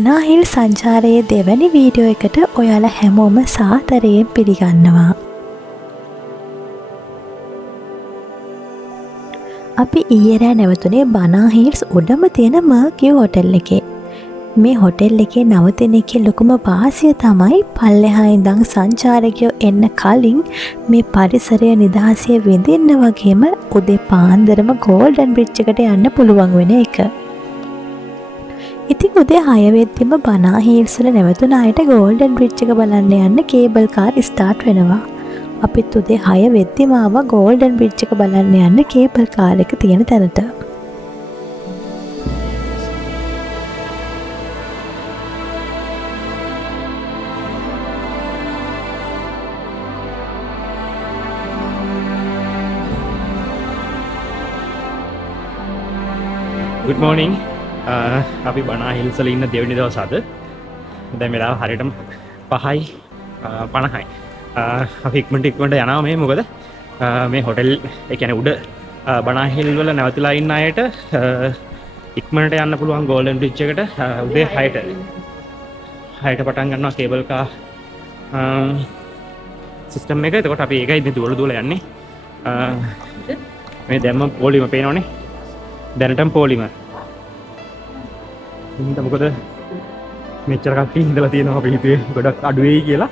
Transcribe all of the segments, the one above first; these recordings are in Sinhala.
බනාහිල් සංචාරයේ දෙවැනි වීඩියෝ එකට ඔයාලා හැමෝම සාදරයෙන් පිළිගන්නවා. අපි ඊයේ රෑ නැවතුනේ බනාහිල්ස් උඩම තියෙන මර්කියු හොටෙල් එකේ. මේ හොටෙල් එකේ නවතින එකේ ලොකුම වාසිය තමයි පල්ලෙහා ඉඳන් සංචාරකයෝ එන්න කලින් මේ පරිසරය නිදහසේ විඳින්න වගේම උදේ පාන්දරම ගෝල්ඩන් බ්‍රිජ් එකට යන්න පුළුවන් වෙන එක. ඉතින් උදේ 6 වෙද්දිම බනාහිල්ස් වල නැවතුන අයට ගෝල්ඩන් බ්‍රිජ් එක බලන්න යන්න කේබල් කාර් ස්ටාර්ට් වෙනවා. අපිත් උදේ 6 වෙද්දිම ආවා ගෝල්ඩන් බ්‍රිජ් එක බලන්න යන්න කේබල් කාර් එක තියෙන තැනට. Good morning. අපි බනාහිල්ස් වල ඉන්න දෙවෙනි දවස් අද. දැන් වෙලාව හරියටම 5:50යි. අපි ඉක්මනට යනවා මේ මොකද මේ හොටෙල් ඒ කියන්නේ උඩ බනාහිල් වල නැවතිලා ඉන්න අයට ඉක්මනට යන්න පුළුවන් ගෝල්ඩන් බ්‍රිජ් එකට උදේ 6ට පටන් ගන්නවා කේබල් කාර් සිස්ටම් එක. එතකොට අපි ඒකයි ඉතින් දුවලා යන්නේ. මේ දැම්ම පොලිම පේනවනේ. දැනටම පොලිම මොකද මෙච්චර කට්ටිය ඉඳලා තියෙනවා අපි හිතුවේ ගොඩක් අඩු වෙයි කියලා.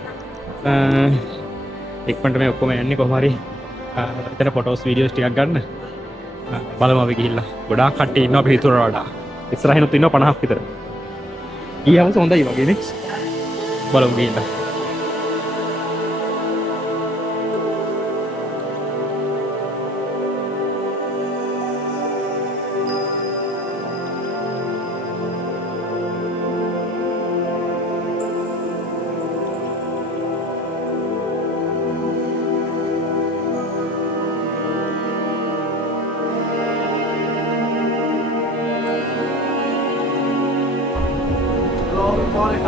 ඉක්මනට මේ ඔක්කොම යන්නේ කොහොම හරි එතන ෆොටෝස් වීඩියෝස් ටිකක් ගන්න. බලමු අපි ගිහිල්ලා. ගොඩාක් කට්ටිය ඉන්නවා අපි හිතුවට වඩා. ඉස්සරහිනුත් ඉන්නවා 50ක් විතර. ඊයවස හොඳයි වගේ නේ. බලමු ගිහිල්ලා.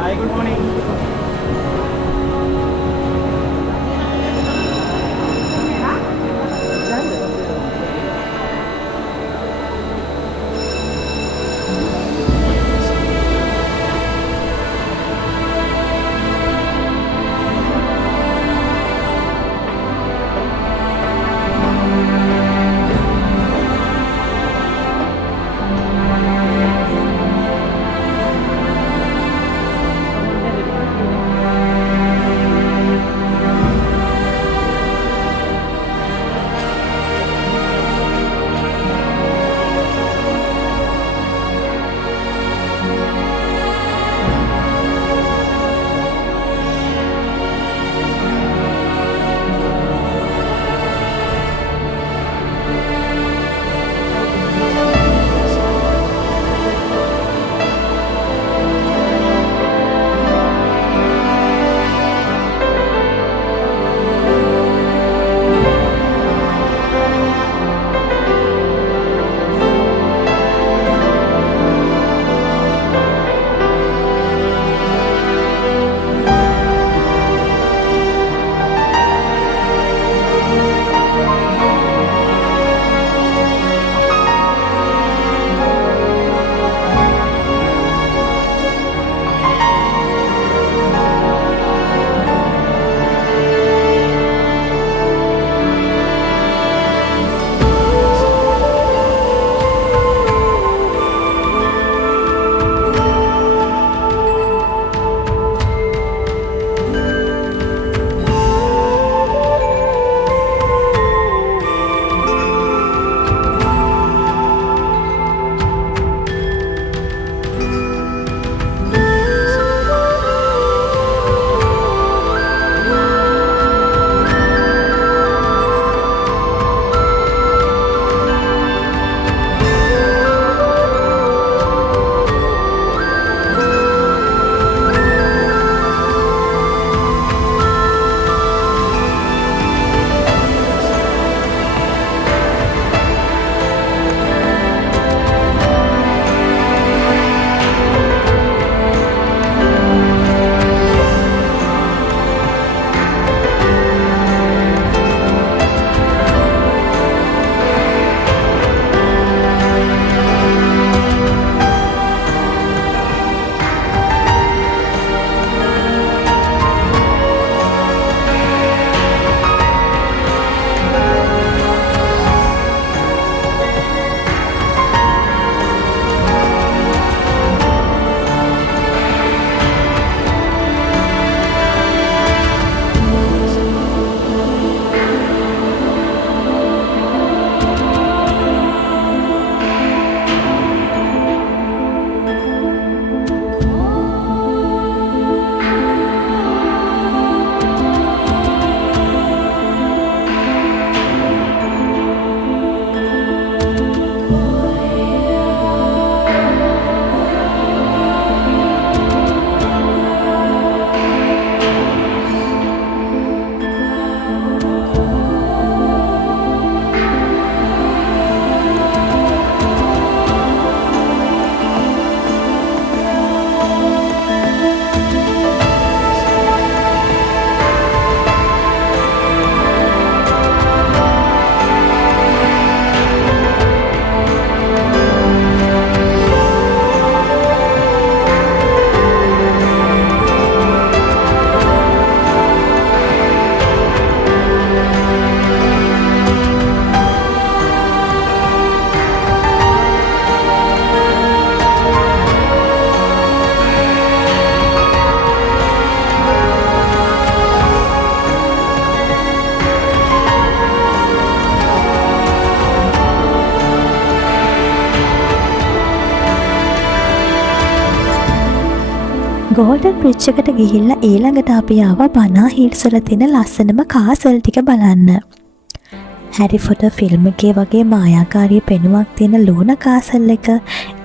Hi, good morning. Golden bridge එකට ගිහිල්ලා ඊළඟට අපි ආවා බනා හිල්ස් වල තියෙන ලස්සනම කාසල් ටික බලන්න. හැරි පොටර් ෆිල්ම් එකේ වගේ මායාකාරී පෙනුමක් තියෙන ලූනා කාසල් එක,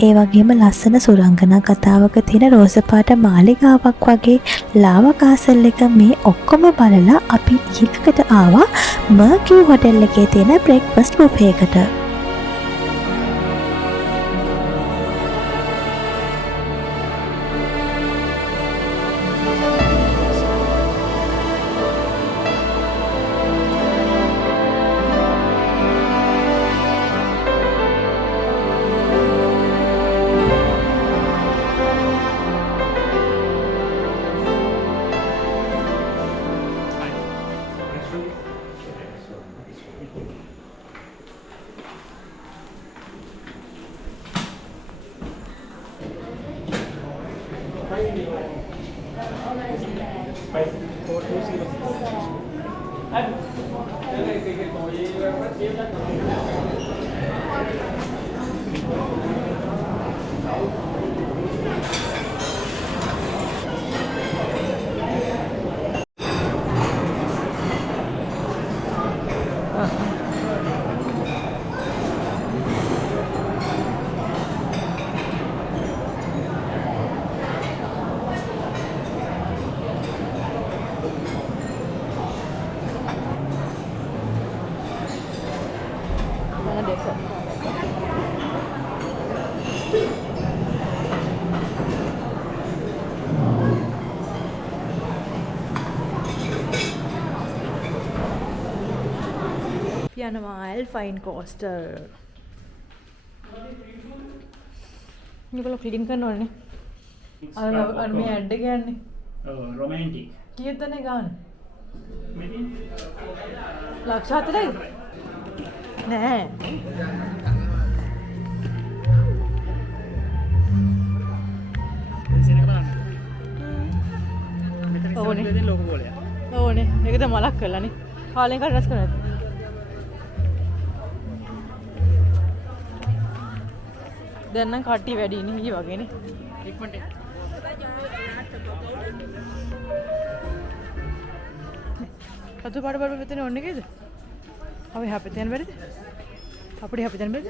ඒ වගේම ලස්සන සුරංගනා කතාවක තියෙන රෝස පාට මාලිගාවක් වගේ ලාවා කාසල් එක, මේ ඔක්කොම බලලා අපි ඊළඟට ආවා මර්කියු හොටෙල් එකේ තියෙන බ්‍රෙක්ෆාස්ට් බුෆේ එකට. යනවා ඇල්ෆයින් කෝස්ටර්. මේගොල්ලෝ ක්ලීන් කරන්න ඕනේ. අර මේ ඇඩ් එක යන්නේ. ඔව් රොමැන්ටික්. කීයද නේ ගාන? මෙතන ලක්ෂ 4යි. නෑ. සිනක බලන්න. මෙතන ඕනේ. ඉස්සරහට ලෝකෝ ගෝලයක්. ඕනේ. මේකද මලක් කරලානේ. කාලෙන් කාට රැස් කරන්නේ? දැන් නම් කට්ටිය වැඩි ඉන්නේ ඊ වගේනේ. ඉක්මනට කතු පාඩ පාඩ මෙතන ඔන්නේ කේද? අපි හැපෙත යන බැරිද? අපිට හැපෙත යන බැරිද?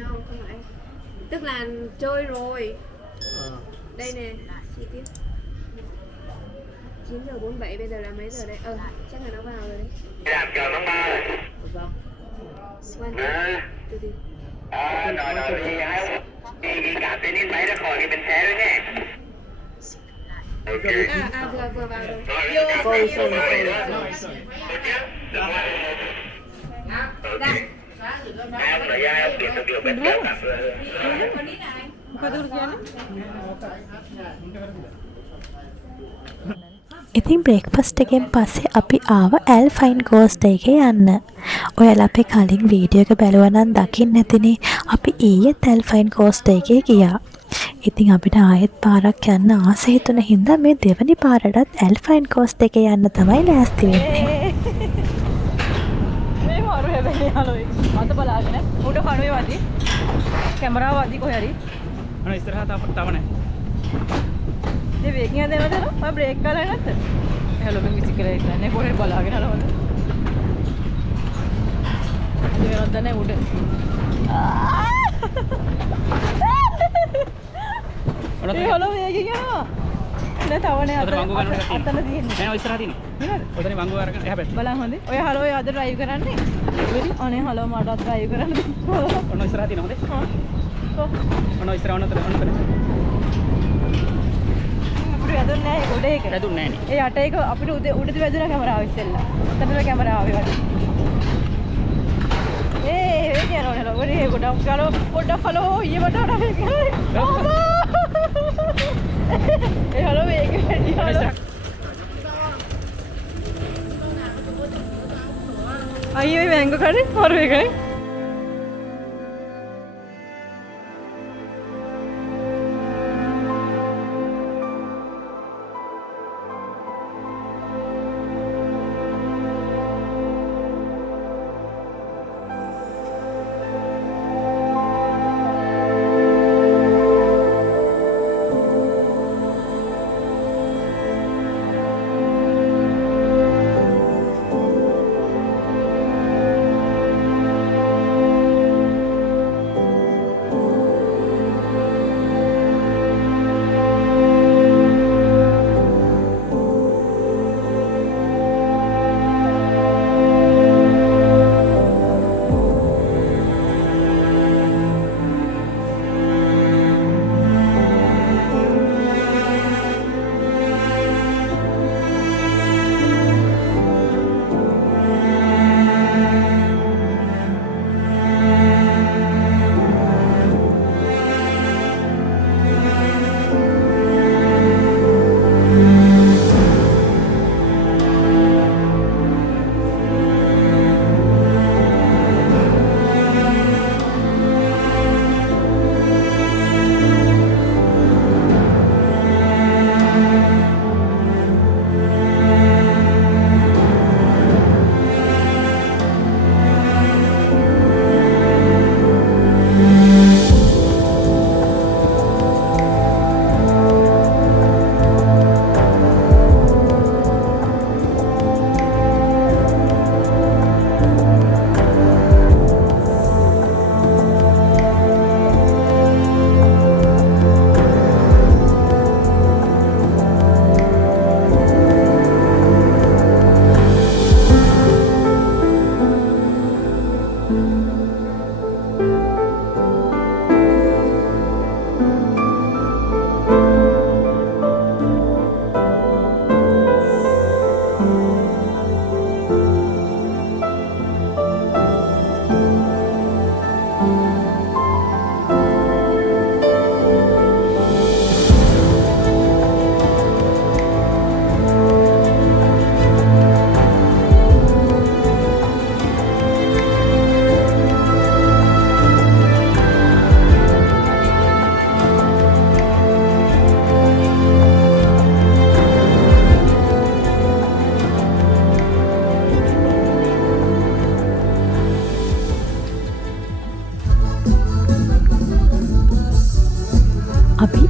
No, không phải. Tức là chơi rồi. Đây nè, chi tiết. 9:47 bây giờ là mấy giờ đây? Chắc là nó vào rồi đấy. Làm chờ tháng 3 rồi. Vâng. Quan từ từ. Rồi đi đi cả tên in máy ra khỏi cái bên xe rồi nhé. Ok. Vừa vào rồi. Em là ra em kiểm được bên kia cả. මොකද කියන්නේ? ඉතින් බ්‍රේක්ෆාස්ට් එකෙන් පස්සේ අපි ආව ඇල්ෆයින් කෝස්ට් එකේ යන්න. ඔයාලා අපේ කලින් වීඩියෝ එක බැලුවා නම් දකින්න ඇතිනේ. අපි ඊයේත් ඇල්ෆයින් කෝස්ට් එකේ ගියා. ඉතින් අපිට ආයෙත් පාරක් යන්න ආස හිතුන හින්දා මේ දෙවනි පාරටත් ඇල්ෆයින් කෝස්ට් එකේ යන්න තමයි ලෑස්ති වෙන්නේ. මේ මාරු හැබැයි හලෝයි. මත බලාගෙන උඩ කණුවේ වදී. කැමරාව වදී කොහේ හරි. අනේ ඉස්සරහට තව නැහැ. ඒ වේගින් යනවා නේද? මම බ්‍රේක් කරලා නැත්ද? හලෝ මම විසිකලා ඉන්නේ කොහෙද බලාගෙන හලවද? ඒ වෙනවද නැහැ උඩ. ඒ හලෝ වේගින් යනවා. නෑ තව නෑ අතන වංගු ගන්න එක අතන තියෙන්නේ. නෑ ඔය ඉස්සරහ තියෙන්නේ. නේද? ඔතන වංගු අරගෙන එහා පැත්තේ. බලන්න හොඳේ. ඔය හලෝ ඔය අද ඩ්‍රයිව් කරන්නේ. අනේ හලෝ මට ඩ්‍රයිව් කරන්න දෙන්න. ඔන්න ඉස්සරහ තියෙන හොඳේ. හා. ඔන්න ඉස්සරහ ඔන්න ඔතන. අපිට වැදුන්නේ නැහැ උඩ ඒක. වැදුන්නේ නැහැ නේ. ඒ යට එක අපිට උඩදී වැදුනා කැමරාව ඉස්සෙල්ලා. ඔතන කැමරාව ආවේ වගේ. ඒ කියනවා නේද? ඔය ගොඩක් ගාලා පොඩ්ඩක් හලෝ ඊයේ මට වඩා මේක. ඒ හලෝ මේක වැඩි හලෝ. අයියෝ මේ මැංගෝ කඩේ හොර එකනේ.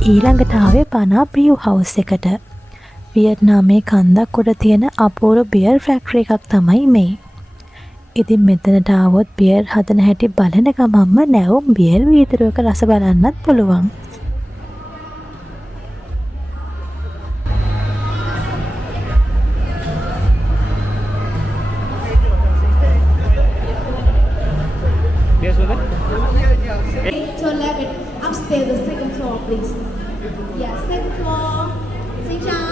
ඊළඟට ආවේ බනා බ්‍රිව් හවුස් එකට. වියට්නාමේ කන්දක් උඩ තියෙන අපූර්ව බියර් ෆැක්ටරි එකක් තමයි මේ. ඉතින් මෙතනට ආවොත් බියර් හදන හැටි බලන ගමන්ම නැවුම් බියර් වීදුරුවක රස බලන්නත් පුළුවන්. Toilet upstairs, the second floor, please. Yeah, second floor. Xin chào.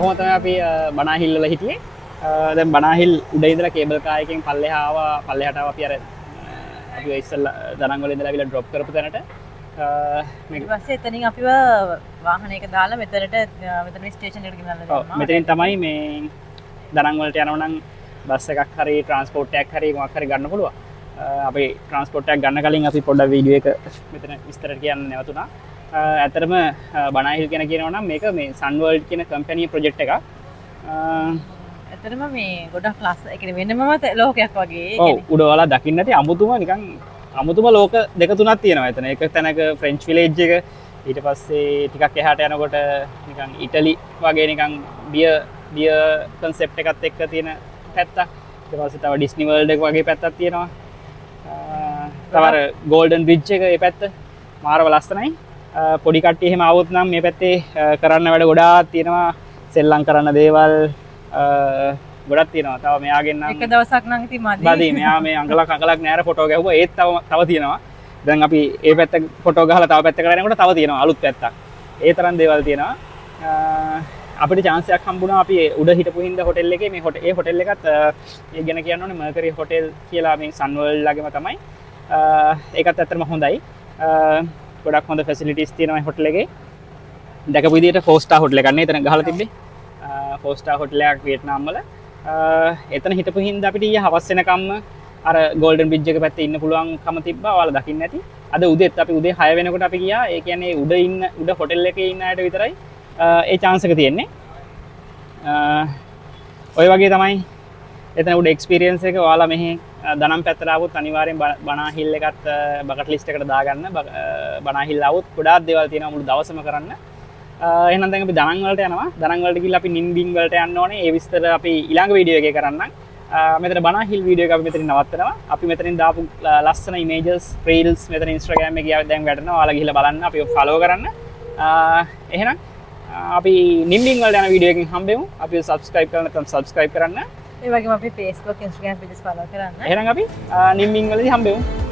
ඔහොම තමයි අපි බනාහිල් වල හිටියේ. දැන් බනාහිල් උඩ ඉඳලා කේබල් කාර් එකෙන් පල්ලෙහාට ආවා අපි අර අපි ඉස්සෙල්ලා දනං වල ඉඳලා අවිලා ඩ්‍රොප් කරපු තැනට. ඊට පස්සේ එතනින් අපිව වාහනයක දාලා මෙතන ස්ටේෂන් එකට ගෙනල්ලා ඔව් මෙතනින් තමයි මේ දනං වලට යනවා නම් බස් එකක් හරි ට්‍රාන්ස්පෝර්ට් එකක් හරි මොකක් හරි ගන්න පුළුවන්. අපි ට්‍රාන්ස්පෝර්ට් එකක් ගන්න කලින් අපි පොඩ්ඩක් වීඩියෝ එක මෙතන විස්තරට කියන්න නැවතුණා. ඇතරම බනාහිල් කියන කියනවා නම් මේක මේ සන්වර්ල්ඩ් කියන කම්පැනි ප්‍රොජෙක්ට් එකක්. ඇත්තටම මේ ගොඩක් ලස්ස ඒ කියන්නේ වෙනම ලෝකයක් වගේ. ඔව් උඩ ඔයාලා දකින්න ඇති අමුතුම නිකන් අමුතුම ලෝක දෙක තුනක් තියෙනවා එතන. එක තැනක ෆ්‍රෙන්ච් විලේජ් එක ඊට පස්සේ ටිකක් එහාට යනකොට නිකන් ඉටලි වගේ නිකන් බිය කන්සෙප්ට් එකත් එක්ක තියෙන පැත්තක්. ඊට පස්සේ තව ඩිස්නි වර්ල්ඩ් එක වගේ පැත්තක් තියෙනවා. තව අර ගෝල්ඩන් බ්‍රිජ් එක ඒ පැත්ත මාරව ලස්සනයි. පොඩි කට්ටිය එහෙම ආවොත් නම් මේ පැත්තේ කරන්න වැඩ ගොඩාක් තියෙනවා. සෙල්ලම් කරන්න දේවල් ගොඩක් තියෙනවා. තව මෙයාගෙන් නම් එක දවසක් නම් ඉතින් මදි. මෙයා මේ අඟලක් නෑර ෆොටෝ ගැහුවා. ඒත් තව තියෙනවා. දැන් අපි ඒ පැත්ත ෆොටෝ ගහලා තව පැත්තකට යනකොට තව තියෙනවා අලුත් පැත්තක්. ඒ තරම් දේවල් තියෙනවා. අපිට chance එකක් හම්බුණා අපි උඩ හිටපු හින්දා හොටෙල් එකේ මේ ඒ හොටෙල් එකත් ඒ ගැන කියන්න ඕනේ මර්කරි හොටෙල් කියලා මේ සන්වර්ල්ඩ් ලාගෙම තමයි. ඒකත් ඇත්තටම හොඳයි. ගොඩක් හොඳ ෆැසිලිටිස් තියෙනවා හොටෙල් එකේ. දැකපු විදිහට 4 star හොටෙල් එකක් නේ එතන ගහලා තිබ්බේ. 4 star හොටෙල් එකක් වියට්නාම් වල. එතන හිටපු හින්දා අපිට ඊයේ හවස් වෙනකම්ම අර ගෝල්ඩන් බ්‍රිජ් එක පැත්තේ ඉන්න පුළුවන්කම තිබ්බා. ඔයාලා දකින්න ඇති. අද උදේත් අපි උදේ 6 වෙනකොට අපි ගියා. ඒ කියන්නේ උඩ හොටෙල් එකේ ඉන්න අයට විතරයි ඒ chance එක තියෙන්නේ. ඔය වගේ තමයි එතන උඩ එක්ස්පීරියන්ස් එක. ඔයාලා මෙහි දනම් පැත්තට ආවොත් අනිවාර්යෙන් බනාහිල් එකත් බකට් ලිස්ට් එකට දාගන්න. බනාහිල් ආවොත් ගොඩාක් දේවල් තියෙනවා මුළු දවසම කරන්න. එහෙනම් දැන් අපි දනං වලට යනවා. දනං වලට ගිහලා අපි නින්බින් වලට යන්න ඕනේ. ඒ විස්තර අපි ඊළඟ වීඩියෝ එකේ කරන්නම්. මෙතන බනාහිල් වීඩියෝ එක අපි මෙතනින් නවත්තනවා. අපි මෙතනින් දාපු ලස්සන ඉමේජස්, රීල්ස් මෙතන Instagram එකේ දැන් වැටෙනවා. ඔයාලා ගිහලා බලන්න, අපිව ෆලෝ කරන්න. එහෙනම් අපි නින්බින් වලට යන වීඩියෝ එකකින් හම්බෙමු. අපිව subscribe කරන්න නැත්නම් subscribe කරන්න. ඒ වගේම අපි Facebook Instagram pages follow කරන්න. එහෙනම් අපි නින්බින් වලදී හම්බෙමු.